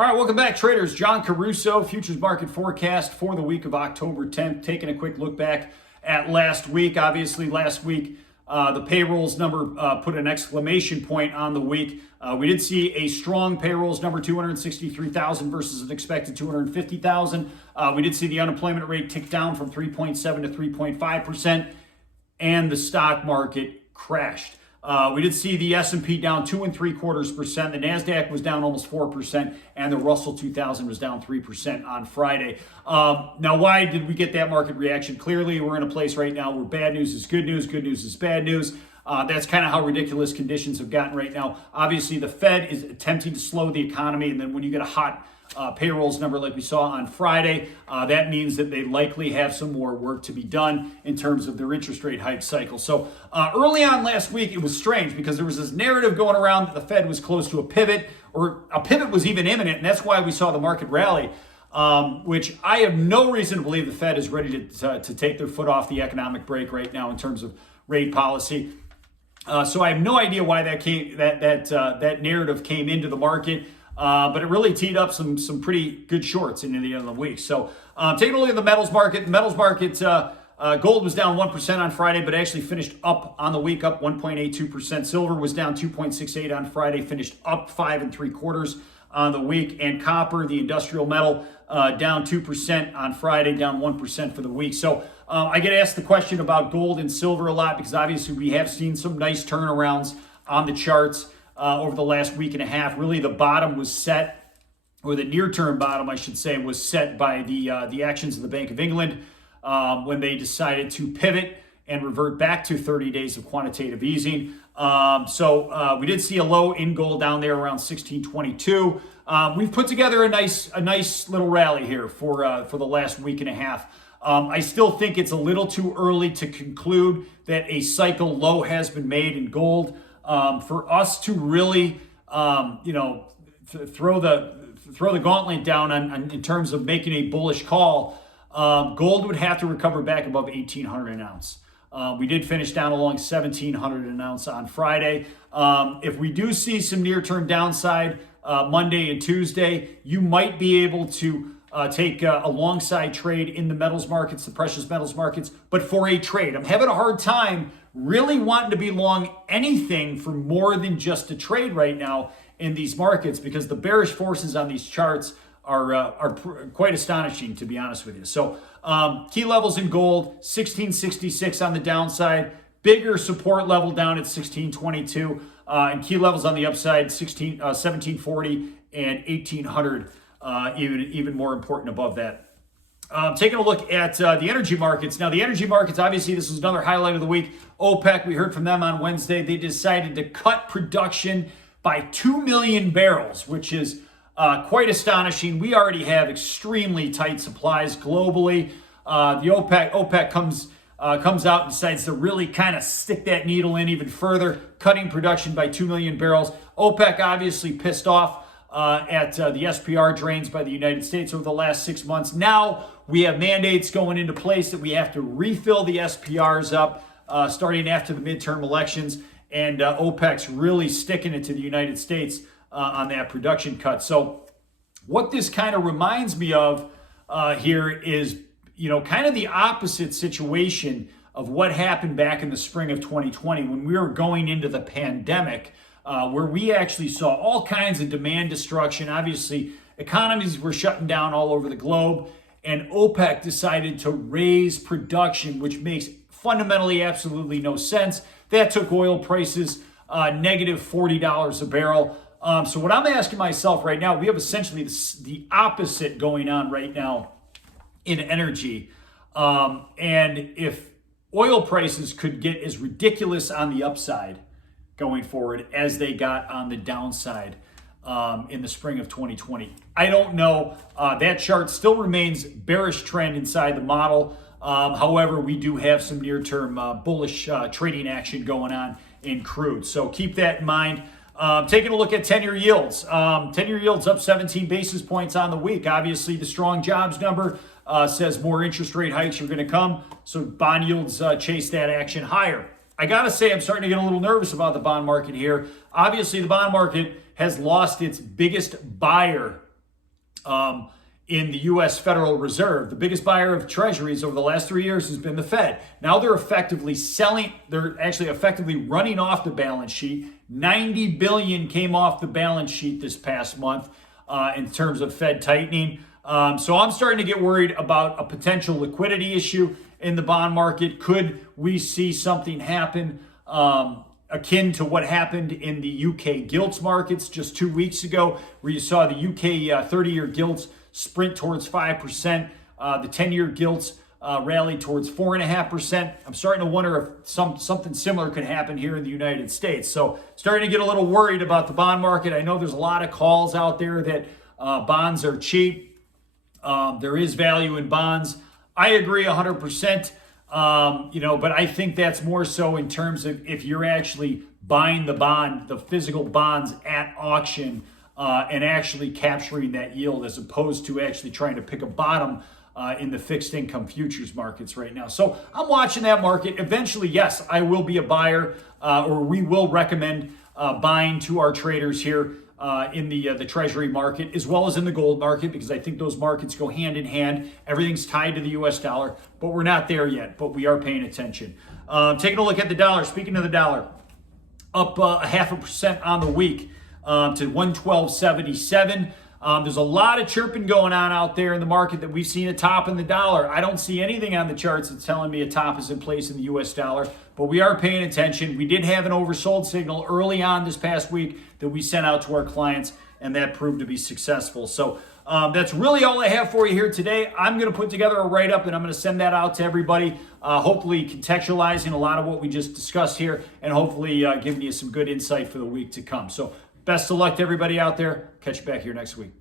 All right, welcome back, traders. John Caruso, futures market forecast for the week of October 10th. Taking a quick look back at last week. Obviously, last week, the payrolls number put an exclamation point on the week. We did see a strong payrolls number, 263,000 versus an expected 250,000. We did see the unemployment rate tick down from 3.7 to 3.5%, and the stock market crashed. We did see the S&P down 2.75%. The NASDAQ was down almost 4%, and the Russell 2000 was down 3% on Friday. Now, why did we get that market reaction? Clearly, we're in a place right now where bad news is good news is bad news. That's kind of how ridiculous conditions have gotten right now. Obviously, the Fed is attempting to slow the economy, and then when you get a hot payrolls number like we saw on Friday, that means that they likely have some more work to be done in terms of their interest rate hike cycle. So early on last week, it was strange because there was this narrative going around that the Fed was close to a pivot, or a pivot was even imminent, and that's why we saw the market rally, which I have no reason to believe the Fed is ready to take their foot off the economic brake right now in terms of rate policy. So I have no idea why that narrative came into the market. But it really teed up some pretty good shorts into the end of the week. So taking a look at the metals market. The metals market, gold was down 1% on Friday, but actually finished up on the week, up 1.82%. Silver was down 2.68 on Friday, finished up 5 3/4 on the week. And copper, the industrial metal, down 2% on Friday, down 1% for the week. So I get asked the question about gold and silver a lot because obviously we have seen some nice turnarounds on the charts over the last week and a half. Really, the bottom was set, or the near-term bottom, I should say, was set by the actions of the Bank of England when they decided to pivot and revert back to 30 days of quantitative easing. So we did see a low in gold down there around 1622. We've put together a nice little rally here for the last week and a half. I still think it's a little too early to conclude that a cycle low has been made in gold. For us to really, throw the gauntlet down in terms of making a bullish call, gold would have to recover back above 1,800 an ounce. We did finish down along 1,700 an ounce on Friday. If we do see some near-term downside Monday and Tuesday, you might be able to take a long side trade in the metals markets, the precious metals markets, but for a trade. I'm having a hard time really wanting to be long anything for more than just a trade right now in these markets because the bearish forces on these charts are quite astonishing, to be honest with you. So key levels in gold, 1666 on the downside, bigger support level down at 1622, and key levels on the upside, 1740 and 1800, even more important above that. Taking a look at the energy markets. Now, the energy markets, obviously, this is another highlight of the week. OPEC, we heard from them on Wednesday. They decided to cut production by 2 million barrels, which is quite astonishing. We already have extremely tight supplies globally. The OPEC comes out and decides to really kind of stick that needle in even further, cutting production by 2 million barrels. OPEC obviously pissed off at the SPR drains by the United States over the last 6 months. Now we have mandates going into place that we have to refill the SPRs up starting after the midterm elections, and OPEC's really sticking it to the United States on that production cut. So what this kind of reminds me of here is, kind of the opposite situation of what happened back in the spring of 2020 when we were going into the pandemic, where we actually saw all kinds of demand destruction. Obviously, economies were shutting down all over the globe, and OPEC decided to raise production, which makes fundamentally absolutely no sense. That took oil prices negative $40 a barrel. So what I'm asking myself right now, we have essentially the opposite going on right now in energy. And if oil prices could get as ridiculous on the upside going forward as they got on the downside in the spring of 2020. I don't know. That chart still remains bearish trend inside the model. However, we do have some near-term bullish trading action going on in crude. So keep that in mind. Taking a look at 10-year yields. 10-year yields up 17 basis points on the week. Obviously, the strong jobs number says more interest rate hikes are going to come. So bond yields chase that action higher. I got to say, I'm starting to get a little nervous about the bond market here. Obviously, the bond market has lost its biggest buyer in the U.S. Federal Reserve. The biggest buyer of treasuries over the last 3 years has been the Fed. Now they're effectively selling, they're actually effectively running off the balance sheet. 90 billion came off the balance sheet this past month in terms of Fed tightening. So I'm starting to get worried about a potential liquidity issue in the bond market. Could we see something happen akin to what happened in the UK gilts markets just 2 weeks ago, where you saw the UK 30-year gilts sprint towards 5%, the 10-year gilts rally towards 4.5%. I'm starting to wonder if something similar could happen here in the United States. So starting to get a little worried about the bond market. I know there's a lot of calls out there that bonds are cheap. There is value in bonds. I agree 100%. But I think that's more so in terms of if you're actually buying the bond, the physical bonds at auction, and actually capturing that yield, as opposed to actually trying to pick a bottom in the fixed income futures markets right now. So I'm watching that market. Eventually, yes, I will be a buyer, or we will recommend buying to our traders here in the treasury market, as well as in the gold market, because I think those markets go hand in hand. Everything's tied to the US dollar, but we're not there yet, but we are paying attention. Taking a look at the dollar. Speaking of the dollar, up 0.5% on the week to 112.77. There's a lot of chirping going on out there in the market that we've seen a top in the dollar. I don't see anything on the charts that's telling me a top is in place in the US dollar, but we are paying attention. We did have an oversold signal early on this past week that we sent out to our clients, and that proved to be successful. So that's really all I have for you here today. I'm going to put together a write-up, and I'm going to send that out to everybody, hopefully contextualizing a lot of what we just discussed here, and hopefully giving you some good insight for the week to come. So best of luck to everybody out there. Catch you back here next week.